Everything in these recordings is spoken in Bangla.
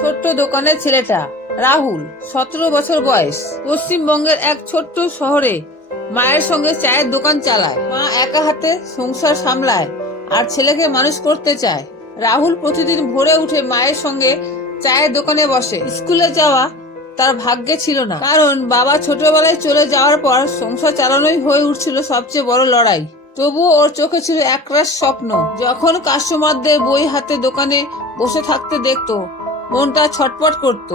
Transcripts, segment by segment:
ছোট্ট দোকানের ছেলেটা রাহুল, 17 বছর বয়স, পশ্চিমবঙ্গের এক ছোট্ট শহরে মায়ের সঙ্গে চায়ের দোকান চালায়। মা একা হাতে সংসার সামলায় আর ছেলেকে মানুষ করতে চায়। রাহুল প্রতিদিন ভোরে উঠে মায়ের সঙ্গে চায়ের দোকানে বসে। স্কুলে যাওয়া তার ভাগ্যে ছিল না, কারণ বাবা ছোটবেলায় চলে যাওয়ার পর সংসার চালানোই হয়ে উঠছিল সবচেয়ে বড় লড়াই। তবুও ওর চোখে ছিল একরাশ স্বপ্ন। যখন কাস্টমারদের বই হাতে দোকানে বসে থাকতে দেখতো, মনটা ছটপট করত।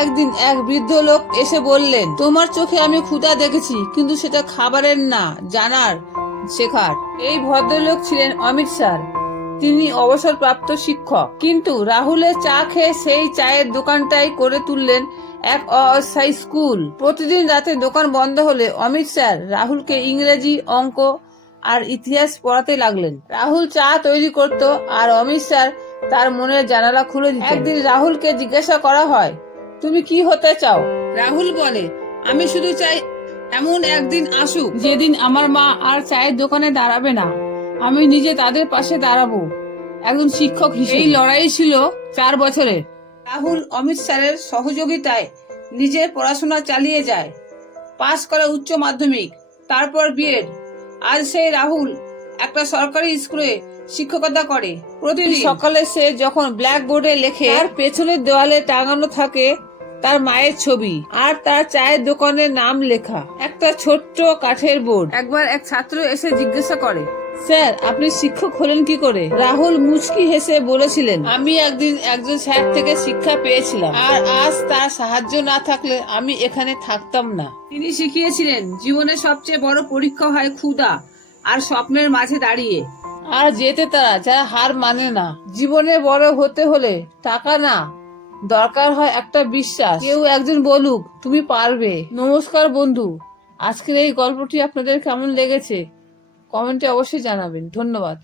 একদিন এক বৃদ্ধ লোক এসে বললেন, তোমার চোখে আমি ক্ষুধা দেখেছি, কিন্তু সেটা খাবারের না, জানার, শেখার। এই ভদ্রলোক ছিলেন অমিত স্যার। তিনি অবসরপ্রাপ্ত শিক্ষক, কিন্তু রাহুলের চা খেয়ে সেই চায়ের দোকানটাই করে তুললেন এক অস্থায়ী স্কুল। প্রতিদিন রাতে দোকান বন্ধ হলে অমিত স্যার রাহুলকে ইংরেজি, অঙ্ক আর ইতিহাস পড়াতে লাগলেন। রাহুল চা তৈরি করত আর অমিত স্যার তার মনের জানালা খুলে দিতেন। একদিন রাহুলকে জিজ্ঞাসা করা হয়, তুমি কি হতে চাও? রাহুল বলে, আমি শুধু চাই এমন একদিন আসুক যেদিন আমার মা আর চায়ের দোকানে দাঁড়াবে না, আমি নিজে তাদের পাশে দাঁড়াবো একজন শিক্ষক হিসেবে। এই লড়াই ছিল 4 বছরের। রাহুল অমিত স্যারের সহযোগিতায় নিজের পড়াশোনা চালিয়ে যায়, পাশ করে উচ্চ মাধ্যমিক, তারপর বিএড। আজ সেই রাহুল একটা সরকারি স্কুলে শিক্ষকতা করে। প্রতিদিন সকালে সে যখন ব্ল্যাকবোর্ডে লেখে, তার পেছনের দেওয়ালে টাঙানো থাকে তার মায়ের ছবি আর তার চায়ের দোকানের নাম লেখা একটা ছোট্ট কাঠের বোর্ড। একবার এক ছাত্র এসে জিজ্ঞাসা করে, স্যার আপনি শিক্ষক হলেন কি করে? রাহুল মুচকি হেসে বলেছিলেন, আমি একদিন একজন স্যার থেকে শিক্ষা পেয়েছিলাম, আর আজ তার সাহায্য না থাকলে আমি এখানে থাকতাম না। তিনি শিখিয়েছিলেন জীবনের সবচেয়ে বড় পরীক্ষা হয় ক্ষুধা আর স্বপ্নের মাঝে দাঁড়িয়ে। আর যেতে তারা যারা হার মানে না। জীবনে বড় হতে হলে টাকা না, দরকার হয় একটা বিশ্বাস। কেউ একজন বলুক তুমি পারবে। নমস্কার বন্ধু, আজকের এই গল্পটি আপনাদের কেমন লেগেছে কমেন্টে অবশ্যই জানাবেন। ধন্যবাদ।